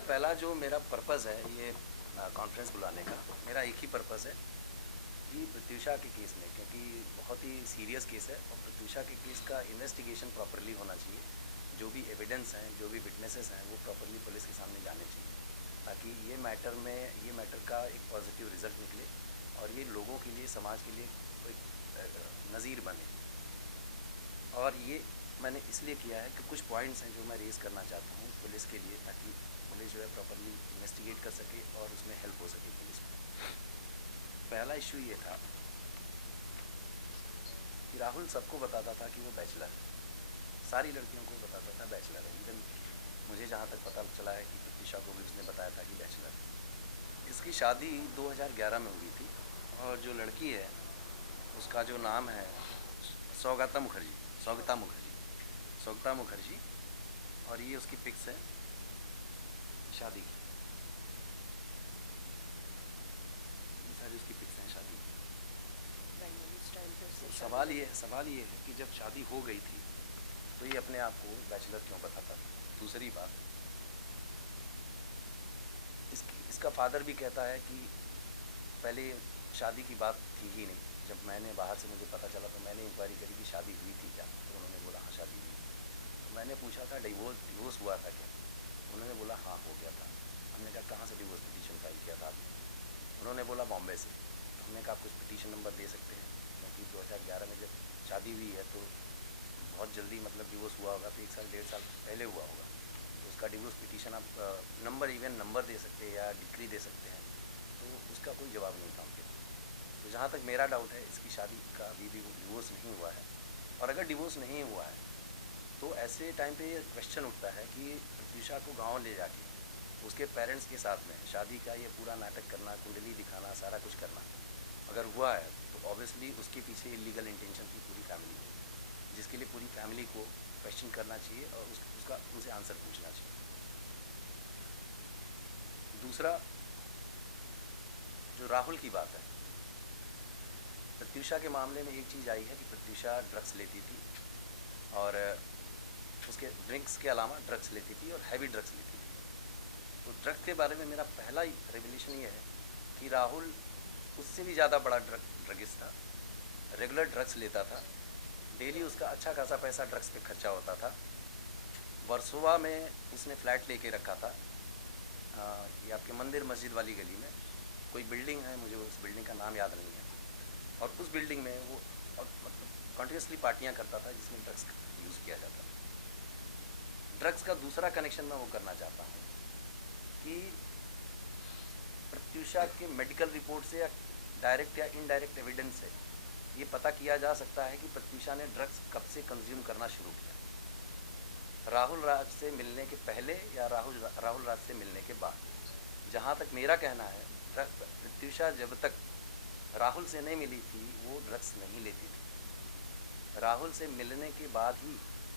पहला जो मेरा पर्पज़ है ये कॉन्फ्रेंस बुलाने का, मेरा एक ही पर्पज़ है कि प्रत्यूषा के केस में, क्योंकि बहुत ही सीरियस केस है और प्रत्यूषा के केस का इन्वेस्टिगेशन प्रॉपरली होना चाहिए। जो भी एविडेंस हैं, जो भी विटनेसेस हैं, वो प्रॉपरली पुलिस के सामने जाने चाहिए, ताकि ये मैटर का एक पॉजिटिव रिज़ल्ट निकले और ये लोगों के लिए, समाज के लिए एक नज़ीर बने। और ये मैंने इसलिए किया है कि कुछ पॉइंट्स हैं जो मैं रेज़ करना चाहता हूँ पुलिस के लिए, ताकि पुलिस जो है प्रॉपरली इन्वेस्टिगेट कर सके और उसमें हेल्प हो सके पुलिस को। पहला इशू ये था कि राहुल सबको बताता था कि वो बैचलर है, सारी लड़कियों को बताता था बैचलर है। इवन मुझे जहाँ तक पता चला है कि प्रत्यूषा को भी उसने बताया था कि बैचलर है। इसकी शादी 2011 में हुई थी और जो लड़की है उसका जो नाम है सौगता मुखर्जी, और ये उसकी पिक्स है शादी की, सारी उसकी पिक्स हैं शादी की। सवाल ये है कि जब शादी हो गई थी तो ये अपने आप को बैचलर क्यों बताता था। दूसरी बात, इसका फादर भी कहता है कि पहले शादी की बात थी ही नहीं। जब मैंने बाहर से मुझे पता चला तो मैंने इंक्वायरी करी कि शादी हुई थी क्या, तो उन्होंने बोला हाँ शादी हुई। तो मैंने पूछा था डिवोर्स हुआ था क्या, उन्होंने बोला हाँ हो गया था। हमने कहा कहाँ से डिवोर्स पिटीशन फाइल किया था आपने, उन्होंने बोला बॉम्बे से। तो हमने कहा कुछ पिटीशन नंबर दे सकते हैं, क्योंकि 2011 में जब शादी हुई है तो बहुत जल्दी मतलब डिवोर्स हुआ होगा तो 1 साल 1.5 साल पहले हुआ होगा, तो उसका डिवोर्स पिटीशन आप नंबर दे सकते हैं या डिक्री दे सकते हैं। तो उसका कोई जवाब नहीं था उनके। तो जहाँ तक मेरा डाउट है, इसकी शादी का अभी भी डिवोर्स नहीं हुआ है, और अगर डिवोर्स नहीं हुआ है तो ऐसे टाइम पे ये क्वेश्चन उठता है कि प्रत्यूषा को गांव ले जाके उसके पेरेंट्स के साथ में शादी का ये पूरा नाटक करना, कुंडली दिखाना, सारा कुछ करना अगर हुआ है तो ऑब्वियसली उसके पीछे इलीगल इंटेंशन थी पूरी फैमिली को, जिसके लिए पूरी फैमिली को क्वेश्चन करना चाहिए और उसका उनसे आंसर पूछना चाहिए। दूसरा, जो राहुल की बात है, प्रत्यूषा के मामले में एक चीज़ आई है कि प्रत्यूषा ड्रग्स लेती थी और उसके ड्रिंक्स के अलावा ड्रग्स लेती थी और हैवी ड्रग्स लेती थी। तो ड्रग्स के बारे में मेरा पहला ही रेवलेशन ये है कि राहुल उससे भी ज़्यादा बड़ा ड्रगिस्ट था, रेगुलर ड्रग्स लेता था, डेली उसका अच्छा खासा पैसा ड्रग्स पे खर्चा होता था। वर्सोवा में उसने फ्लैट लेके रखा था, ये आपके मंदिर मस्जिद वाली गली में कोई बिल्डिंग है, मुझे उस बिल्डिंग का नाम याद नहीं है, और उस बिल्डिंग में वो मतलब कंटिन्यूसली पार्टियां करता था जिसमें ड्रग्स यूज़ किया जाता था। ड्रग्स का दूसरा कनेक्शन मैं वो करना चाहता हूँ कि प्रत्यूषा के मेडिकल रिपोर्ट से या डायरेक्ट या इनडायरेक्ट एविडेंस से ये पता किया जा सकता है कि प्रत्यूषा ने ड्रग्स कब से कंज्यूम करना शुरू किया, राहुल राज से मिलने के पहले या राहुल राज से मिलने के बाद। जहाँ तक मेरा कहना है, प्रत्यूषा जब तक राहुल से नहीं मिली थी वो ड्रग्स नहीं लेती थी। राहुल से मिलने के बाद ही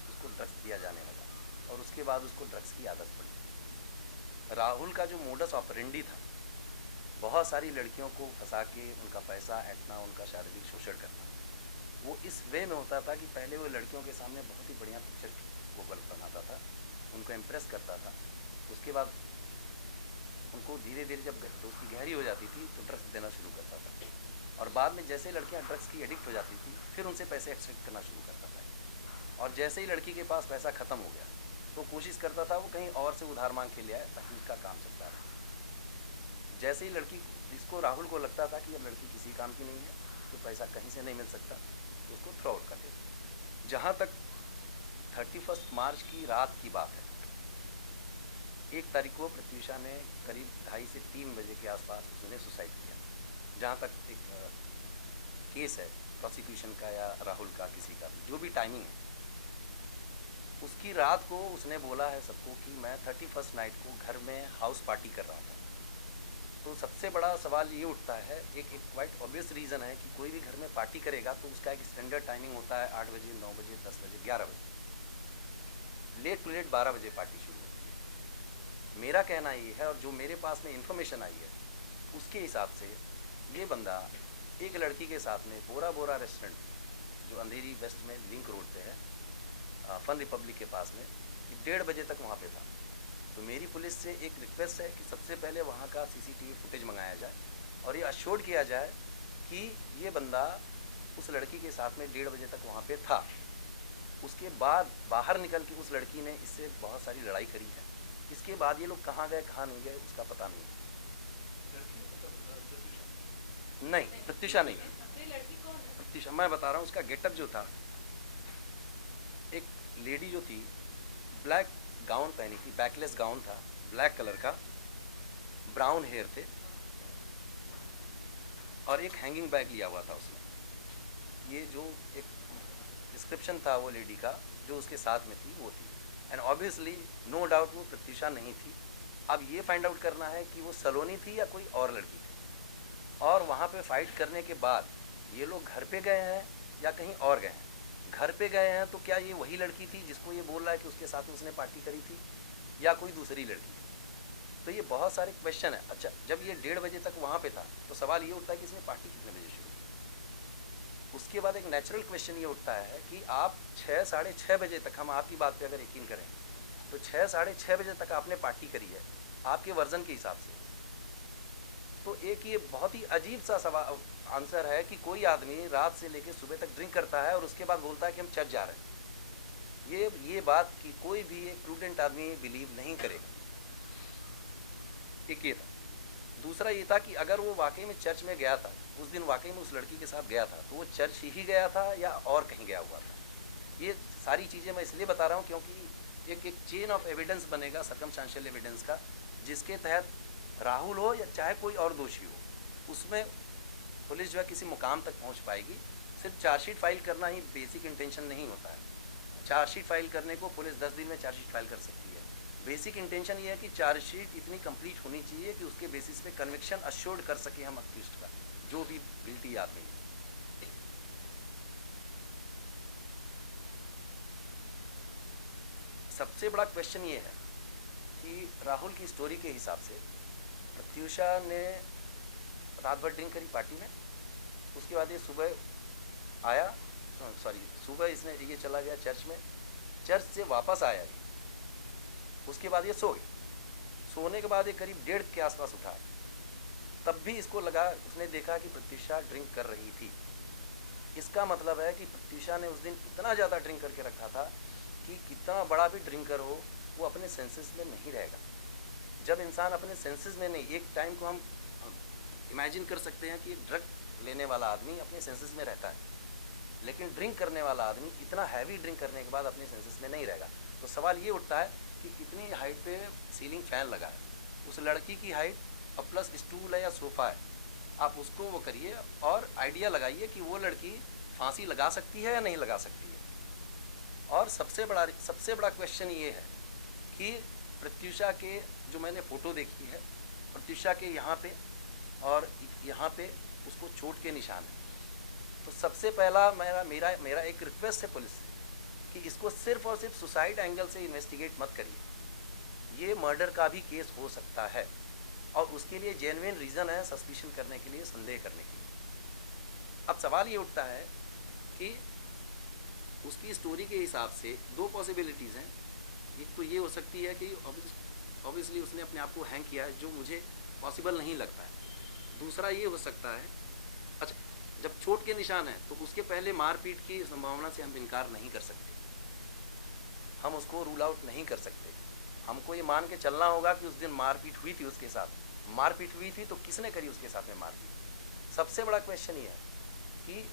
उसको ड्रग्स दिया जाने लगा और उसके बाद उसको ड्रग्स की आदत पड़ी। राहुल का जो मोडस ऑपरेंडी था, बहुत सारी लड़कियों को फंसा के उनका पैसा ऐंठना, उनका शारीरिक शोषण करना, वो इस वे में होता था कि पहले वो लड़कियों के सामने बहुत ही बढ़िया पिक्चर को गलत बनाता था, उनको इम्प्रेस करता था। उसके बाद उनको धीरे धीरे जब दोस्ती गहरी हो जाती थी तो ड्रग्स देना शुरू करता था, और बाद में जैसे लड़कियां ड्रग्स की एडिक्ट हो जाती थी फिर उनसे पैसे एक्सपेक्ट करना शुरू करता था, और जैसे ही लड़की के पास पैसा ख़त्म हो गया तो कोशिश करता था वो कहीं और से उधार मांग के ले आए ताकि उसका काम चलता रहे। जैसे ही लड़की, जिसको राहुल को लगता था कि अब लड़की किसी काम की नहीं है तो पैसा कहीं से नहीं मिल सकता, तो उसको थ्रो आउट कर देता। जहाँ तक 31 मार्च की रात की बात है, 1 तारीख को प्रत्यूषा ने करीब 2:30 से 3 बजे के आसपास उसने सुसाइड किया। जहाँ तक एक केस है प्रोसिक्यूशन का या राहुल का, किसी का भी, जो भी टाइमिंग है, उसकी रात को उसने बोला है सबको कि मैं 31 नाइट को घर में हाउस पार्टी कर रहा था। तो सबसे बड़ा सवाल ये उठता है, एक क्वाइट ऑब्वियस रीज़न है कि कोई भी घर में पार्टी करेगा तो उसका एक स्टैंडर्ड टाइमिंग होता है 8 बजे, 9 बजे, 10 बजे, 11 बजे, लेट टू लेट 12 बजे पार्टी शुरू होती है। मेरा कहना ये है, और जो मेरे पास में इन्फॉर्मेशन आई है उसके हिसाब से ये बंदा एक लड़की के साथ में बोरा बोरा रेस्टोरेंट, जो अंधेरी वेस्ट में लिंक रोड पे है, फन रिपब्लिक के पास में, 1:30 बजे तक वहाँ पे था। तो मेरी पुलिस से एक रिक्वेस्ट है कि सबसे पहले वहाँ का CCTV फुटेज मंगाया जाए और ये अश्योर्ड किया जाए कि ये बंदा उस लड़की के साथ में 1:30 बजे तक वहाँ पे था। उसके बाद बाहर निकल के उस लड़की ने इससे बहुत सारी लड़ाई करी है। इसके बाद ये लोग कहाँ गए कहाँ नहीं गए उसका पता नहीं। नहीं, प्रत्युषा नहीं। प्रत्युषा मैं बता रहा हूँ, उसका गेटअप जो था, एक लेडी जो थी ब्लैक गाउन पहनी थी, बैकलेस गाउन था ब्लैक कलर का, ब्राउन हेयर थे और एक हैंगिंग बैग लिया हुआ था उसने। ये जो एक डिस्क्रिप्शन था वो लेडी का जो उसके साथ में थी वो थी। एंड ऑब्वियसली नो डाउट वो प्रत्युषा नहीं थी। अब ये फाइंड आउट करना है कि वो सलोनी थी या कोई और लड़की थी। और वहाँ पे फाइट करने के बाद ये लोग घर पे गए हैं या कहीं और गए हैं। घर पे गए हैं तो क्या ये वही लड़की थी जिसको ये बोल रहा है कि उसके साथ में उसने पार्टी करी थी या कोई दूसरी लड़की थी? तो ये बहुत सारे क्वेश्चन है। अच्छा, जब ये 1:30 बजे तक वहाँ पे था तो सवाल ये उठता है कि इसने पार्टी कितने बजे शुरू की? उसके बाद एक नेचुरल क्वेश्चन ये उठता है कि आप 6 साढ़े 6 बजे तक, हम आपकी बात पे अगर यकीन करें तो 6 साढ़े 6 बजे तक आपने पार्टी करी है आपके वर्जन के हिसाब से। तो एक ये बहुत ही अजीब सा सवाल आंसर है कि कोई आदमी रात से लेकर सुबह तक ड्रिंक करता है और उसके बाद बोलता है कि हम चर्च जा रहे हैं। ये बात कि कोई भी एक प्रूडेंट आदमी बिलीव नहीं करेगा। एक ये था। दूसरा ये था कि अगर वो वाकई में चर्च में गया था, उस दिन वाकई में उस लड़की के साथ गया था, तो वो चर्च ही गया था या और कहीं गया हुआ था। ये सारी चीज़ें मैं इसलिए बता रहा हूँ क्योंकि एक चेन ऑफ एविडेंस बनेगा, सर्कमस्टेंशियल एविडेंस का, जिसके तहत राहुल हो या चाहे कोई और दोषी हो, उसमें पुलिस जो है किसी मुकाम तक पहुंच पाएगी। सिर्फ चार्जशीट फाइल करना ही बेसिक इंटेंशन नहीं होता है। चार्जशीट फाइल करने को पुलिस 10 दिन में चार्जशीट फाइल कर सकती है। बेसिक इंटेंशन ये है कि चार्जशीट इतनी कंप्लीट होनी चाहिए कि उसके बेसिस पे कन्विक्शन अश्योर्ड कर सके हम अक्यूज्ड का, जो भी गिल्टी आदमी है। सबसे बड़ा क्वेश्चन ये है कि राहुल की स्टोरी के हिसाब से प्रत्युषा ने रात भर ड्रिंक करी पार्टी में, उसके बाद ये सुबह आया, सुबह इसने ये चला गया चर्च में, चर्च से वापस आया, उसके बाद ये सो गया। सोने के बाद ये करीब 1:30 के आसपास उठा, तब भी इसको लगा, उसने देखा कि प्रत्युषा ड्रिंक कर रही थी। इसका मतलब है कि प्रत्युषा ने उस दिन इतना ज़्यादा ड्रिंक करके रखा था कि कितना बड़ा भी ड्रिंकर हो वो अपने सेंसेस में नहीं रहेगा। जब इंसान अपने सेंसेस में नहीं, एक टाइम को हम इमेजिन कर सकते हैं कि ड्रग लेने वाला आदमी अपने सेंसेस में रहता है, लेकिन ड्रिंक करने वाला आदमी इतना हैवी ड्रिंक करने के बाद अपने सेंसेस में नहीं रहेगा। तो सवाल ये उठता है कि कितनी हाइट पे सीलिंग फैन लगा है, उस लड़की की हाइट और प्लस स्टूल है या सोफ़ा है, आप उसको वो करिए और आइडिया लगाइए कि वो लड़की फांसी लगा सकती है या नहीं लगा सकती है। और सबसे बड़ा क्वेश्चन ये है कि प्रत्युषा के, जो मैंने फ़ोटो देखी है, प्रत्युषा के यहाँ पे और यहाँ पे उसको चोट के निशान है। तो सबसे पहला मेरा एक रिक्वेस्ट है पुलिस से कि इसको सिर्फ और सिर्फ सुसाइड एंगल से इन्वेस्टिगेट मत करिए। ये मर्डर का भी केस हो सकता है और उसके लिए जेन्युइन रीज़न है सस्पिशन करने के लिए, संदेह करने के लिए। अब सवाल ये उठता है कि उसकी स्टोरी के हिसाब से दो पॉसिबिलिटीज़ हैं। एक तो ये हो सकती है कि ऑब्वियसली उसने अपने आप को हैंग किया है, जो मुझे पॉसिबल नहीं लगता है। दूसरा ये हो सकता है, अच्छा, जब चोट के निशान है तो उसके पहले मारपीट की संभावना से हम इनकार नहीं कर सकते, हम उसको रूल आउट नहीं कर सकते। हमको ये मान के चलना होगा कि उस दिन मारपीट हुई थी, उसके साथ मारपीट हुई थी, तो किसने करी उसके साथ में मारपीट। सबसे बड़ा क्वेश्चन ये है कि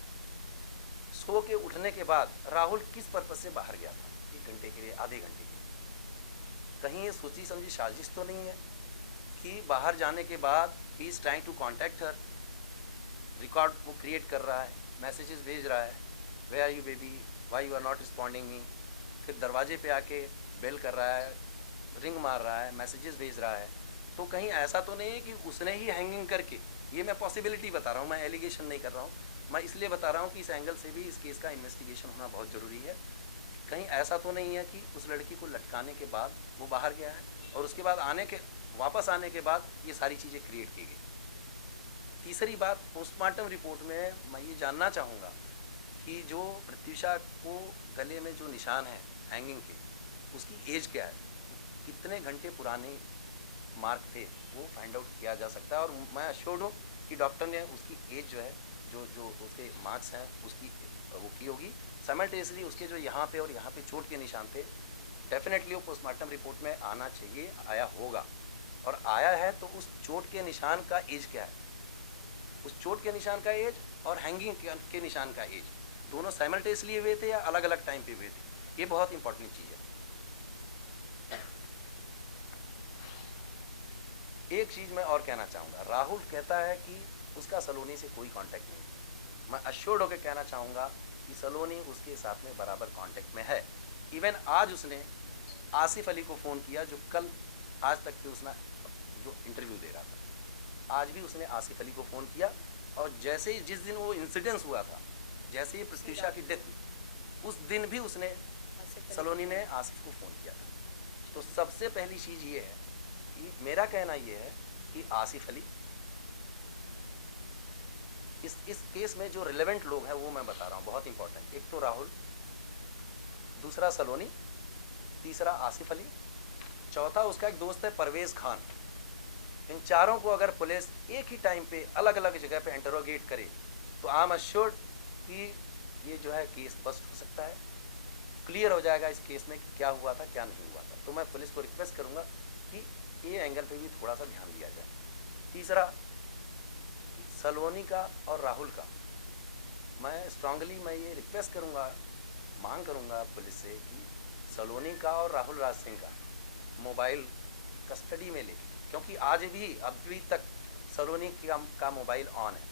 सो के उठने के बाद राहुल किस पर्पज से बाहर गया था 1 घंटे के लिए, आधे घंटे के लिए। कहीं ये सोची समझी साजिश तो नहीं है कि बाहर जाने के बाद ही is trying to contact her, record वो क्रिएट कर रहा है, मैसेजेस भेज रहा है, where are you baby, why you are not responding me, फिर दरवाजे पे आके बेल कर रहा है, रिंग मार रहा है, मैसेजेस भेज रहा है। तो कहीं ऐसा तो नहीं है कि उसने ही हैंगिंग करके, ये मैं पॉसिबिलिटी बता रहा हूँ, मैं एलिगेशन नहीं कर रहा हूँ, मैं इसलिए बता रहा हूँ कि इस एंगल से भी इस केस का इन्वेस्टिगेशन होना बहुत ज़रूरी है। कहीं ऐसा तो नहीं है कि उस लड़की को लटकाने के बाद वो बाहर गया है और उसके बाद वापस आने के बाद ये सारी चीज़ें क्रिएट की गई। तीसरी बात, पोस्टमार्टम रिपोर्ट में मैं ये जानना चाहूँगा कि जो प्रत्युषा को गले में जो निशान है हैंगिंग के, उसकी एज क्या है। कितने घंटे पुराने मार्क थे वो फाइंड आउट किया जा सकता है। और मैं अश्योर्ड हूँ कि डॉक्टर ने उसकी एज जो है, जो जो उसके मार्क्स हैं उसकी वो की होगी। साइमल्टेनियसली उसके जो यहाँ पे और यहाँ पे चोट के निशान थे, डेफिनेटली वो पोस्टमार्टम रिपोर्ट में आना चाहिए, आया होगा। और आया है तो उस चोट के निशान का एज क्या है, उस चोट के निशान का एज और हैंगिंग के निशान का एज दोनों साइमल्टेनियसली हुए थे या अलग अलग टाइम पे हुए थे, ये बहुत इंपॉर्टेंट चीज़ है। एक चीज़ मैं और कहना चाहूँगा, राहुल कहता है कि उसका सलोनी से कोई कांटेक्ट नहीं। मैं अश्योर्ड होकर कहना चाहूँगा कि सलोनी उसके साथ में बराबर कांटेक्ट में है। इवन आज उसने आसिफ अली को फ़ोन किया, जो कल आज तक पे उसने जो इंटरव्यू दे रहा था, आज भी उसने आसिफ अली को फ़ोन किया। और जैसे ही जिस दिन वो इंसिडेंस हुआ था, जैसे ही प्रत्यूषा की डेथ, उस दिन भी उसने सलोनी ने आसिफ को फ़ोन किया था। तो सबसे पहली चीज़ ये है कि मेरा कहना ये है कि आसिफ अली, इस केस में जो रिलेवेंट लोग हैं वो मैं बता रहा हूँ, बहुत इंपॉर्टेंट। एक तो राहुल, दूसरा सलोनी, तीसरा आसिफ अली, चौथा उसका एक दोस्त है परवेज़ खान। इन चारों को अगर पुलिस एक ही टाइम पे अलग अलग जगह पे इंटरोगेट करे तो आई एम अश्योर्ड कि ये जो है केस बस्ट हो सकता है, क्लियर हो जाएगा इस केस में कि क्या हुआ था क्या नहीं हुआ था। तो मैं पुलिस को रिक्वेस्ट करूँगा कि ये एंगल पे भी थोड़ा सा ध्यान दिया जाए। तीसरा, सलोनी का और राहुल का मैं स्ट्रांगली ये रिक्वेस्ट करूँगा, मांग करूँगा पुलिस से कि सलोनी का और राहुल राज सिंह का मोबाइल कस्टडी में लेके, क्योंकि आज भी अभी तक सलोनी का मोबाइल ऑन है।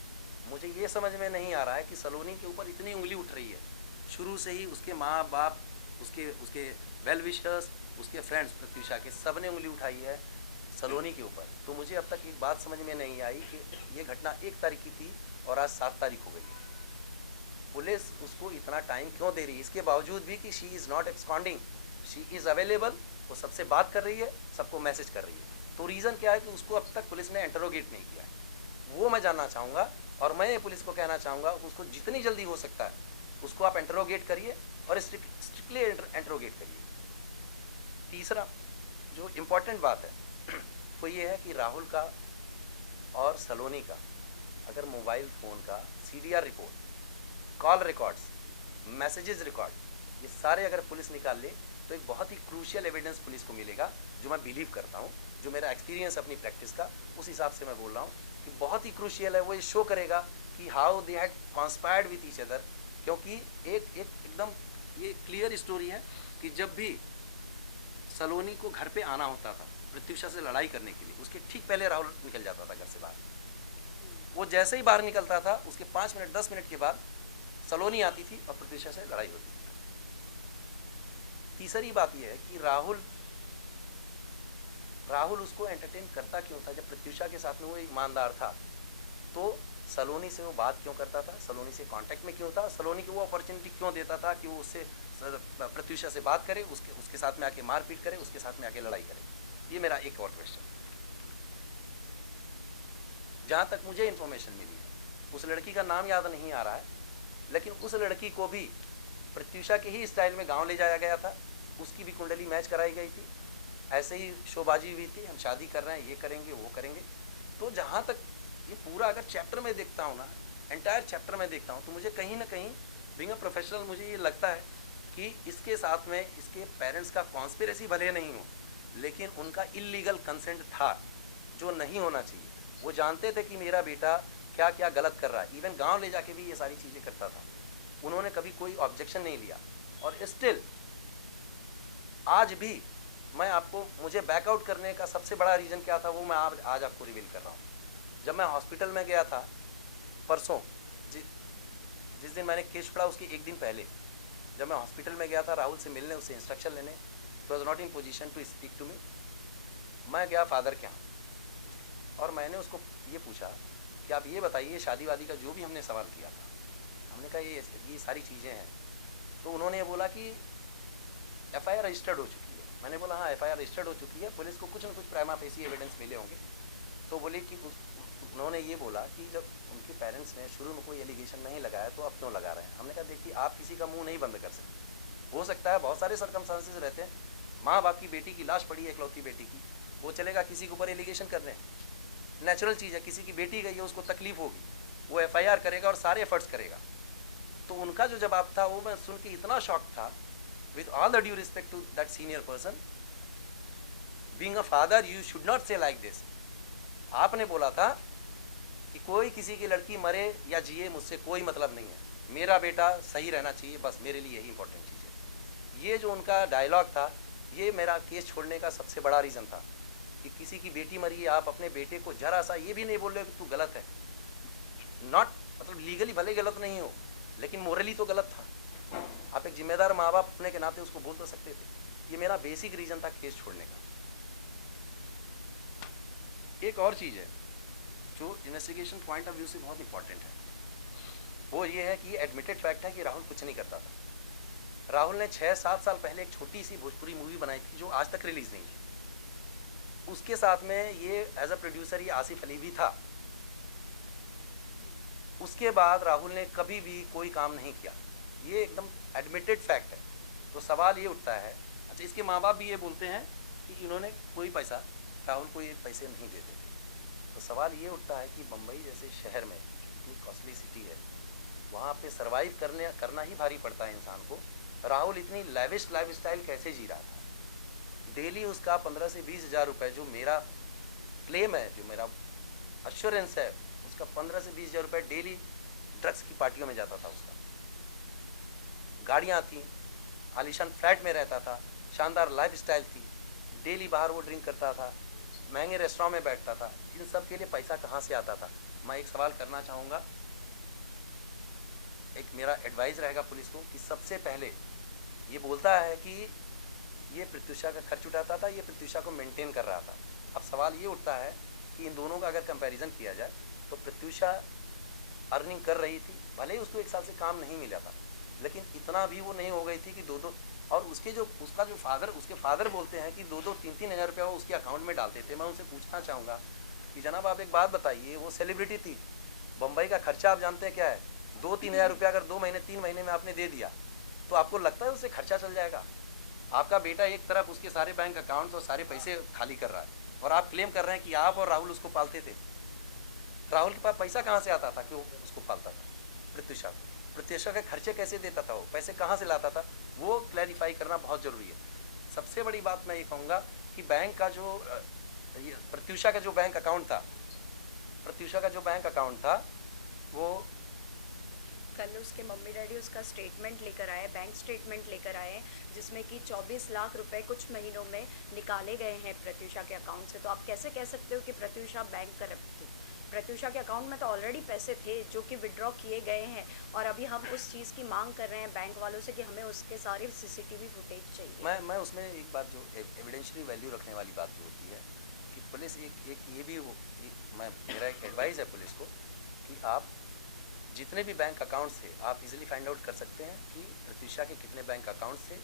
मुझे ये समझ में नहीं आ रहा है कि सलोनी के ऊपर इतनी उंगली उठ रही है, शुरू से ही उसके माँ बाप, उसके वेल विशर्स, उसके फ्रेंड्स प्रत्यूषा के, सब ने उंगली उठाई है सलोनी के ऊपर। तो मुझे अब तक एक बात समझ में नहीं आई कि ये घटना 1 तारीख की थी और आज 7 तारीख हो गई है, पुलिस उसको इतना टाइम क्यों दे रही है, इसके बावजूद भी कि she is not absconding, she is available, वो सबसे बात कर रही है, सबको मैसेज कर रही है। तो रीज़न क्या है कि उसको अब तक पुलिस ने इंटरोगेट नहीं किया है, वो मैं जानना चाहूँगा। और मैं पुलिस को कहना चाहूँगा उसको जितनी जल्दी हो सकता है उसको आप इंटरोगेट करिए और स्ट्रिक्टली इंटरोगेट करिए। तीसरा जो इम्पोर्टेंट बात है वो ये है कि राहुल का और सलोनी का अगर मोबाइल फ़ोन का CDR report, call records, messages record, ये सारे अगर पुलिस निकाल ले तो एक बहुत ही क्रूशियल एविडेंस पुलिस को मिलेगा, जो मैं बिलीव करता हूँ, जो मेरा एक्सपीरियंस अपनी प्रैक्टिस का, उस हिसाब से मैं बोल रहा हूँ कि बहुत ही क्रूशियल है। वो ये शो करेगा कि how they had conspired with each other, क्योंकि एकदम ये क्लियर स्टोरी है कि जब भी सलोनी को घर पे आना होता था प्रत्यूषा से लड़ाई करने के लिए, उसके ठीक पहले राहुल निकल जाता था घर से बाहर। वो जैसे ही बाहर निकलता था उसके 5 मिनट 10 मिनट के बाद सलोनी आती थी और प्रत्यूषा से लड़ाई होती थी। तीसरी बात यह है कि राहुल उसको एंटरटेन करता क्यों था? जब प्रत्यूषा के साथ में वो ईमानदार था तो सलोनी से वो बात क्यों करता था, सलोनी से कांटेक्ट में क्यों था, सलोनी को वो अपॉर्चुनिटी क्यों देता था कि वो उससे प्रत्यूषा से बात करे, उसके साथ में आके मारपीट करे, उसके साथ में आके लड़ाई करे? ये मेरा एक और क्वेश्चन। जहाँ तक मुझे इन्फॉर्मेशन मिली है, उस लड़की का नाम याद नहीं आ रहा है, लेकिन उस लड़की को भी प्रत्यूषा के ही स्टाइल में गांव ले जाया गया था, उसकी भी कुंडली मैच कराई गई थी, ऐसे ही शोबाजी हुई थी, हम शादी कर रहे हैं, ये करेंगे वो करेंगे। तो जहाँ तक ये पूरा अगर चैप्टर में देखता हूँ ना, एंटायर चैप्टर में देखता हूँ, तो मुझे कहीं ना कहीं बीइंग अ प्रोफेशनल मुझे ये लगता है कि इसके साथ में इसके पेरेंट्स का कॉन्स्पिरेसी भले नहीं हो, लेकिन उनका इलीगल कंसेंट था जो नहीं होना चाहिए। वो जानते थे कि मेरा बेटा क्या क्या गलत कर रहा है, इवन गांव ले जाके भी ये सारी चीज़ें करता था, उन्होंने कभी कोई ऑब्जेक्शन नहीं लिया। और स्टिल आज भी मैं मुझे बैकआउट करने का सबसे बड़ा रीज़न क्या था वो मैं आज आपको रिवील कर रहा हूँ। जब मैं हॉस्पिटल में गया था परसों, जिस दिन मैंने केस पढ़ा उसके एक दिन पहले जब मैं हॉस्पिटल में गया था राहुल से मिलने, उससे इंस्ट्रक्शन लेने, was not in position to speak to me. मैं गया फादर के यहाँ और मैंने उसको ये पूछा कि आप ये बताइए शादी वादी का जो भी हमने सवाल किया था, हमने कहा ये सारी चीज़ें हैं। तो उन्होंने ये बोला कि FIR रजिस्टर्ड हो चुकी है। मैंने बोला हाँ FIR रजिस्टर्ड हो चुकी है, पुलिस को कुछ न कुछ प्राइमा फेसी एविडेंस मिले होंगे। तो बोले कि उन्होंने ये बोला कि जब उनके पेरेंट्स ने शुरू में कोई एलिगेशन नहीं लगाया तो अब क्यों लगा रहे हैं। हमने कहा देखिए आप किसी का मुंह नहीं बंद कर सकते, हो सकता है बहुत सारे सर्कमस्टांसेस रहते हैं माँ बाप की बेटी की लाश पड़ी है, इकलौती बेटी की, वो चलेगा किसी के ऊपर एलिगेशन करने? नेचुरल चीज़ है, किसी की बेटी गई है उसको तकलीफ होगी, वो FIR करेगा और सारे एफर्ट्स करेगा। तो उनका जो जवाब था वो मैं सुन के इतना शॉक था, with all the due respect to that senior person, being a father you should not say like this. आपने बोला था कि कोई किसी की लड़की मरे या जिए मुझसे कोई मतलब नहीं है, मेरा बेटा सही रहना चाहिए, बस मेरे लिए यही इंपॉर्टेंट चीज़ है। ये जो उनका डायलॉग था, ये मेरा केस छोड़ने का सबसे बड़ा रीज़न था कि किसी की बेटी मरी है, आप अपने बेटे को जरा सा ये भी नहीं बोल रहे कि तू गलत है। नॉट मतलब लीगली भले गलत नहीं हो, लेकिन मोरली तो गलत था। आप एक जिम्मेदार माँ बाप अपने के नाते उसको बोल तो सकते थे। ये मेरा बेसिक रीज़न था केस छोड़ने का। एक और चीज़ है जो इन्वेस्टिगेशन पॉइंट ऑफ व्यू से बहुत इंपॉर्टेंट है, वो ये है कि एडमिटेड फैक्ट है कि राहुल कुछ नहीं करता था। राहुल ने 6-7 साल पहले एक छोटी सी भोजपुरी मूवी बनाई थी जो आज तक रिलीज़ नहीं की। उसके साथ में ये एज अ प्रोड्यूसर ये आसिफ अली भी था। उसके बाद राहुल ने कभी भी कोई काम नहीं किया, ये एकदम एडमिटेड फैक्ट है। तो सवाल ये उठता है, अच्छा इसके माँ बाप भी ये बोलते हैं कि इन्होंने कोई पैसा राहुल को ये पैसे नहीं देते थे। तो सवाल ये उठता है कि मुंबई जैसे शहर में इतनी कॉस्टली सिटी है, वहाँ पे सर्वाइव करना ही भारी पड़ता है इंसान को। राहुल इतनी लैविश लाइफस्टाइल कैसे जी रहा था? डेली उसका 15 से 20 हज़ार रुपये, जो मेरा क्लेम है, जो मेरा अश्योरेंस है, उसका 15 से 20 हज़ार रुपये डेली ड्रग्स की पार्टियों में जाता था। उसका गाड़ियाँ थी, आलीशान फ्लैट में रहता था, शानदार लाइफस्टाइल थी, डेली बाहर वो ड्रिंक करता था, महंगे रेस्टोरेंट में बैठता था। इन सब के लिए पैसा कहाँ से आता था? मैं एक सवाल करना चाहूँगा, एक मेरा एडवाइस रहेगा पुलिस को कि सबसे पहले ये बोलता है कि ये प्रत्युषा का खर्च उठाता था, ये प्रत्युषा को मेंटेन कर रहा था। अब सवाल ये उठता है कि इन दोनों का अगर कंपैरिजन किया जाए तो प्रत्युषा अर्निंग कर रही थी, भले ही उसको 1 साल से काम नहीं मिला था, लेकिन इतना भी वो नहीं हो गई थी कि दो और उसका जो उसके फादर बोलते हैं कि 2-3 हज़ार रुपया वो उसके अकाउंट में डालते थे। मैं उनसे पूछना चाहूँगा कि जनाब आप एक बात बताइए, वो सेलिब्रिटी थी, बम्बई का खर्चा आप जानते हैं क्या है? 2-3 हज़ार रुपया अगर 2 महीने 3 महीने में आपने दे दिया तो आपको लगता है उससे खर्चा चल जाएगा? आपका बेटा एक तरफ उसके सारे बैंक अकाउंट्स और सारे पैसे खाली कर रहा है और आप क्लेम कर रहे हैं कि आप और राहुल उसको पालते थे। राहुल के पास पैसा कहाँ से आता था कि वो उसको पालता था? प्रत्युषा के खर्चे कैसे देता था? वो पैसे कहाँ से लाता था? वो क्लैरिफाई करना बहुत ज़रूरी है। सबसे बड़ी बात मैं ये कहूँगा कि बैंक का जो प्रत्युषा का जो बैंक अकाउंट था वो कल उसके मम्मी डैडी उसका स्टेटमेंट लेकर आए, बैंक स्टेटमेंट लेकर आए, जिसमें कि 24 लाख रुपए कुछ महीनों में निकाले गए हैं प्रत्युषा के अकाउंट से। तो आप कैसे कह सकते हो कि प्रत्युषा बैंक करप्ट थी? प्रत्युषा के अकाउंट में तो ऑलरेडी पैसे थे जो कि विड्रॉ किए गए हैं, और अभी हम उस चीज़ की मांग कर रहे हैं बैंक वालों से कि हमें उसके सारे CCTV फुटेज चाहिए। मैं उसमें एक बात जो एविडेंशियली वैल्यू रखने वाली बात जो होती है कि पुलिस एक ये भी मेरा एक एडवाइस है पुलिस को कि आप जितने भी बैंक अकाउंट से आप इजीली फाइंड आउट कर सकते हैं कि प्रत्युषा के कितने बैंक अकाउंट से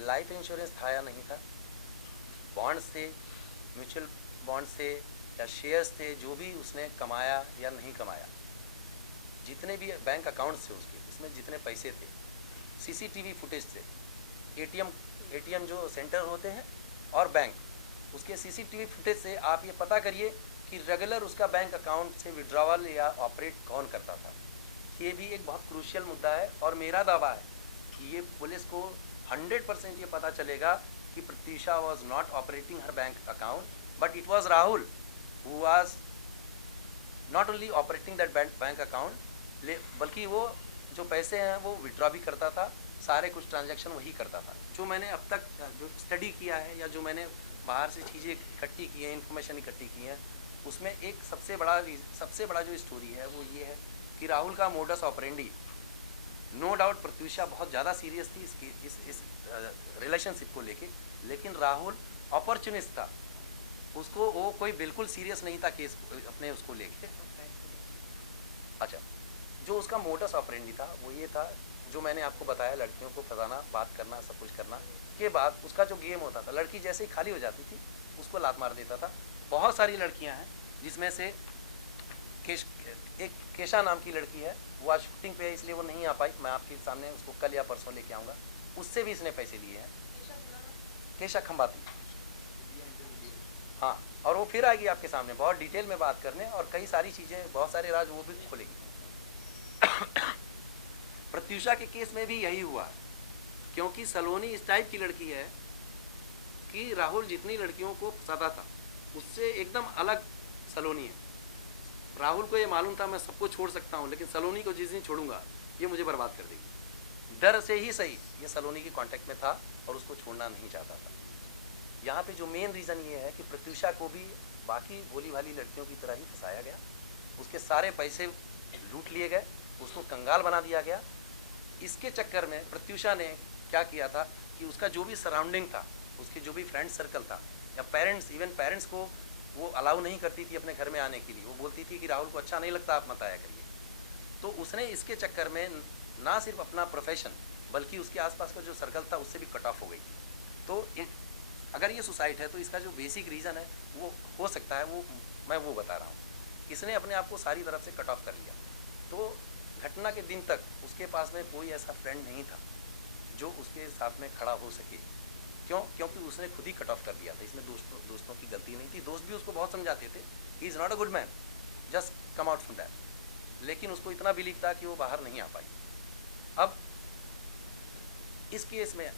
लाइफ इंश्योरेंस था या नहीं था, बॉन्ड से, म्यूचुअल बॉन्ड से या शेयर्स थे, जो भी उसने कमाया या नहीं कमाया, जितने भी बैंक अकाउंट से उसके उसमें जितने पैसे थे, CCTV फुटेज से, ATM जो सेंटर होते हैं और बैंक, उसके CCTV फुटेज से आप ये पता करिए कि रेगुलर उसका बैंक अकाउंट से विड्रॉवल या ऑपरेट कौन करता था। ये भी एक बहुत क्रूशियल मुद्दा है और मेरा दावा है कि ये पुलिस को 100% ये पता चलेगा कि Pratyusha was not operating her bank account, but it was Rahul who was not only operating that bank account, बल्कि वो जो पैसे हैं वो विड्रॉ भी करता था, सारे कुछ ट्रांजैक्शन वही करता था। जो मैंने अब तक जो स्टडी किया है या जो मैंने बाहर से चीज़ें इकट्ठी की हैं, इन्फॉर्मेशन इकट्ठी की हैं, उसमें एक सबसे बड़ा जो स्टोरी है वो ये है कि राहुल का modus operandi, no doubt Pratyusha बहुत ज़्यादा सीरियस थी इस रिलेशनशिप को लेके, लेकिन राहुल अपॉर्चुनिस्ट था, उसको वो कोई बिल्कुल सीरियस नहीं था केस अपने उसको लेके। अच्छा, जो उसका मोडस ऑपरेंडी था वो ये था जो मैंने आपको बताया, लड़कियों को फंसाना, बात करना, सब कुछ करना के बाद उसका जो गेम होता था, लड़की जैसे ही खाली हो जाती थी उसको लात मार देता था। बहुत सारी लड़कियां हैं जिसमें से एक केशा नाम की लड़की है, वो आज शूटिंग पे है इसलिए वो नहीं आ पाई, मैं आपके सामने उसको कल या परसों लेके आऊँगा, उससे भी इसने पैसे लिए हैं। केशा खंबाती, हाँ, और वो फिर आएगी आपके सामने बहुत डिटेल में बात करने, और कई सारी चीज़ें, बहुत सारे राज वो भी खोलेगी। प्रत्यूषा के केस में भी यही हुआ है, क्योंकि सलोनी इस टाइप की लड़की है कि राहुल जितनी लड़कियों को फंसाता था उससे एकदम अलग सलोनी है। राहुल को ये मालूम था मैं सबको छोड़ सकता हूँ, लेकिन सलोनी को जिस दिन छोड़ूंगा ये मुझे बर्बाद कर देगी। डर से ही सही ये सलोनी की कांटेक्ट में था और उसको छोड़ना नहीं चाहता था। यहाँ पे जो मेन रीज़न ये है कि प्रत्यूषा को भी बाकी भोली भाली लड़कियों की तरह ही फंसाया गया, उसके सारे पैसे लूट लिए गए, उसको कंगाल बना दिया गया। इसके चक्कर में प्रत्यूषा ने क्या किया था कि उसका जो भी सराउंडिंग था, उसके जो भी फ्रेंड सर्कल था, या पेरेंट्स, इवन पेरेंट्स को वो अलाउ नहीं करती थी अपने घर में आने के लिए। वो बोलती थी कि राहुल को अच्छा नहीं लगता, आप मत आया करिए। तो उसने इसके चक्कर में ना सिर्फ अपना प्रोफेशन बल्कि उसके आसपास का जो सर्कल था उससे भी कट ऑफ हो गई थी। तो अगर ये सुसाइड है तो इसका जो बेसिक रीज़न है वो हो सकता है, वो मैं वो बता रहा हूँ। इसने अपने आप को सारी तरफ से कट ऑफ कर लिया। तो घटना के दिन तक उसके पास में कोई ऐसा फ्रेंड नहीं था जो उसके साथ में खड़ा हो सके। क्यों? क्योंकि उसने खुद ही कट ऑफ कर दिया था। इसमें दोस्तों की गलती नहीं थी। दोस्त भी उसको बहुत समझाते थे, he is not a good man, just come out from that. लेकिन उसको इतना बिलीव था कि वो बाहर नहीं आ पाई। अब इस केस में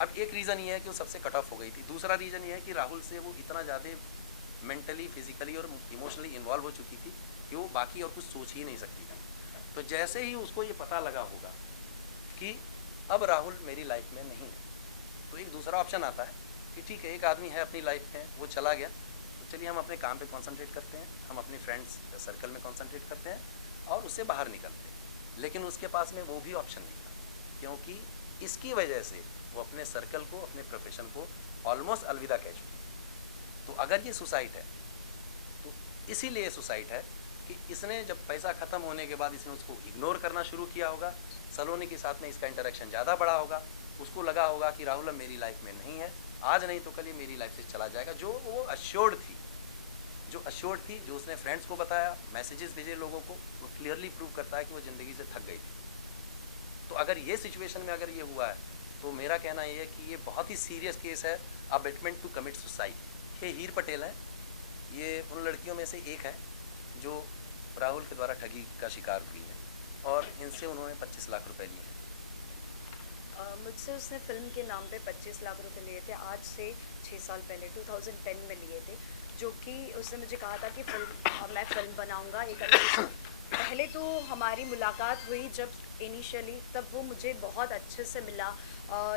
अब एक रीज़न ये है कि वो सबसे कट ऑफ हो गई थी। दूसरा रीज़न ये है कि राहुल से वो इतना ज़्यादा मेंटली, फिजिकली और इमोशनली इन्वॉल्व हो चुकी थी कि वो बाकी और कुछ सोच ही नहीं सकती थी। तो जैसे ही उसको ये पता लगा होगा कि अब राहुल मेरी लाइफ में नहीं है, तो एक दूसरा ऑप्शन आता है कि ठीक है, एक आदमी है अपनी लाइफ में, वो चला गया, तो चलिए हम अपने काम पे कंसंट्रेट करते हैं, हम अपने फ्रेंड्स सर्कल में कंसंट्रेट करते हैं और उससे बाहर निकलते हैं। लेकिन उसके पास में वो भी ऑप्शन नहीं था, क्योंकि इसकी वजह से वो अपने सर्कल को, अपने प्रोफेशन को ऑलमोस्ट अलविदा कह चुकी। तो अगर ये सुसाइड है तो इसीलिए सुसाइड है कि इसने जब पैसा ख़त्म होने के बाद इसने उसको इग्नोर करना शुरू किया होगा। सलोनी के साथ में इसका इंटरेक्शन ज़्यादा बड़ा होगा। उसको लगा होगा कि राहुल अब मेरी लाइफ में नहीं है, आज नहीं तो कल ये मेरी लाइफ से चला जाएगा। जो वो अश्योर्ड थी, जो उसने फ्रेंड्स को बताया, मैसेजेस भेजे लोगों को, वो क्लियरली प्रूव करता है कि वो ज़िंदगी से थक गई थी। तो अगर ये सिचुएशन में अगर ये हुआ है तो मेरा कहना ये है कि ये बहुत ही सीरियस केस है, अबेटमेंट टू कमिट सुसाइड। ये हीर पटेल है, ये उन लड़कियों में से एक है जो राहुल के द्वारा ठगी का शिकार हुई है और इनसे उन्होंने 25 लाख रुपए लिए हैं। मुझसे उसने फ़िल्म के नाम पे 25 लाख रुपए लिए थे, आज से 6 साल पहले 2010 में लिए थे। जो कि उसने मुझे कहा था कि मैं फ़िल्म बनाऊंगा एक अच्छी सी। पहले तो हमारी मुलाकात हुई जब इनिशियली, तब वो मुझे बहुत अच्छे से मिला।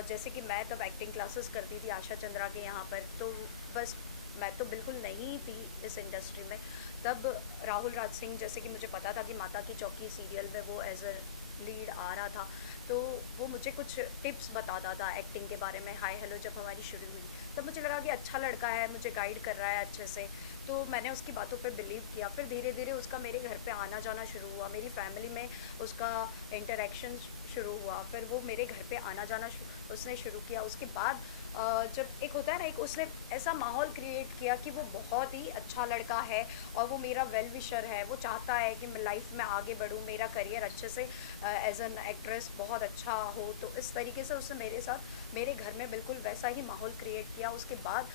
जैसे कि मैं तब एक्टिंग क्लासेस करती थी आशा चंद्रा के यहाँ पर, तो बस मैं तो बिल्कुल नहीं थी इस इंडस्ट्री में। तब राहुल राज सिंह, जैसे कि मुझे पता था कि माता की चौकी सीरियल में वो एज अ लीड आ रहा था, तो वो मुझे कुछ टिप्स बताता था एक्टिंग के बारे में। हाय हेलो जब हमारी शुरू हुई तब मुझे लगा कि अच्छा लड़का है, मुझे गाइड कर रहा है अच्छे से, तो मैंने उसकी बातों पे बिलीव किया। फिर धीरे धीरे उसका मेरे घर पे आना जाना शुरू हुआ, मेरी फैमिली में उसका इंटरेक्शन शुरू हुआ। फिर वो मेरे घर पे आना जाना उसने शुरू किया। उसके बाद जब एक होता है ना, एक उसने ऐसा माहौल क्रिएट किया कि वो बहुत ही अच्छा लड़का है और वो मेरा वेल विशर है। वो चाहता है कि मैं लाइफ में आगे बढ़ूँ, मेरा करियर अच्छे से एज एन एक्ट्रेस बहुत अच्छा हो। तो इस तरीके से उसने मेरे साथ मेरे घर में बिल्कुल वैसा ही माहौल क्रिएट किया। उसके बाद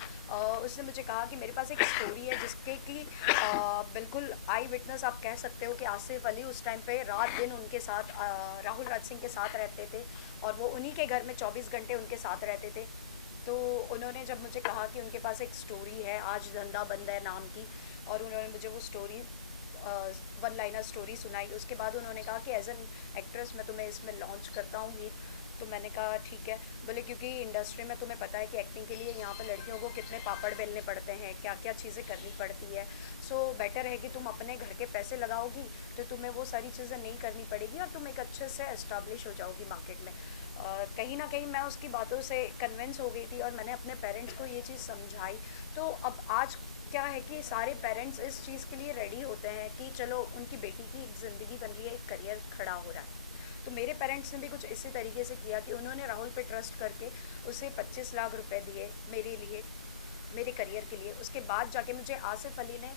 उसने मुझे कहा कि मेरे पास एक स्टोरी है जिसके कि बिल्कुल आई विटनेस आप कह सकते हो कि आसिफ अली उस टाइम पे रात दिन उनके साथ राहुल राज सिंह के साथ रहते थे और वो उन्हीं के घर में 24 घंटे उनके साथ रहते थे। तो उन्होंने जब मुझे कहा कि उनके पास एक स्टोरी है आज धंधा बंद है नाम की, और उन्होंने मुझे वो स्टोरी वन लाइनर स्टोरी सुनाई। उसके बाद उन्होंने कहा कि एज एन एक्ट्रेस मैं तुम्हें इसमें लॉन्च करता हूँ ही। तो मैंने कहा ठीक है। बोले क्योंकि इंडस्ट्री में तुम्हें पता है कि एक्टिंग के लिए यहाँ पर लड़कियों को कितने पापड़ बेलने पड़ते हैं, क्या क्या चीज़ें करनी पड़ती है। सो बेटर है कि तुम अपने घर के पैसे लगाओगी तो तुम्हें वो सारी चीज़ें नहीं करनी पड़ेगी और तुम एक अच्छे से एस्टाब्लिश हो जाओगी मार्केट में। कहीं ना कहीं मैं उसकी बातों से कन्विंस हो गई थी और मैंने अपने पेरेंट्स को ये चीज़ समझाई। तो अब आज क्या है कि सारे पेरेंट्स इस चीज़ के लिए रेडी होते हैं कि चलो उनकी बेटी की एक ज़िंदगी बन रही है, एक करियर खड़ा हो रहा है। तो मेरे पेरेंट्स ने भी कुछ इसी तरीके से किया कि उन्होंने राहुल पे ट्रस्ट करके उसे 25 लाख रुपए दिए मेरे लिए, मेरे करियर के लिए। उसके बाद जाके मुझे आसिफ अली ने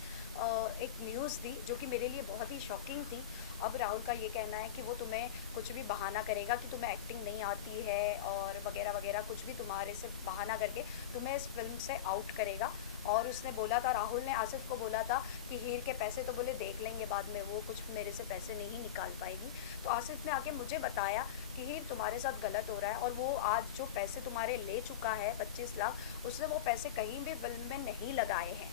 एक न्यूज़ दी जो कि मेरे लिए बहुत ही शॉकिंग थी। अब राहुल का ये कहना है कि वो तुम्हें कुछ भी बहाना करेगा कि तुम्हें एक्टिंग नहीं आती है और वगैरह-वगैरह, कुछ भी तुम्हारे से बहाना करके तुम्हें इस फ़िल्म से आउट करेगा। और उसने बोला था, राहुल ने आसिफ़ को बोला था कि हीर के पैसे तो बोले देख लेंगे बाद में, वो कुछ मेरे से पैसे नहीं निकाल पाएगी। तो आसिफ़ ने आके मुझे बताया कि हीर तुम्हारे साथ गलत हो रहा है, और वो आज जो पैसे तुम्हारे ले चुका है 25 लाख, उसने वो पैसे कहीं भी फ़िल्म में नहीं लगाए हैं।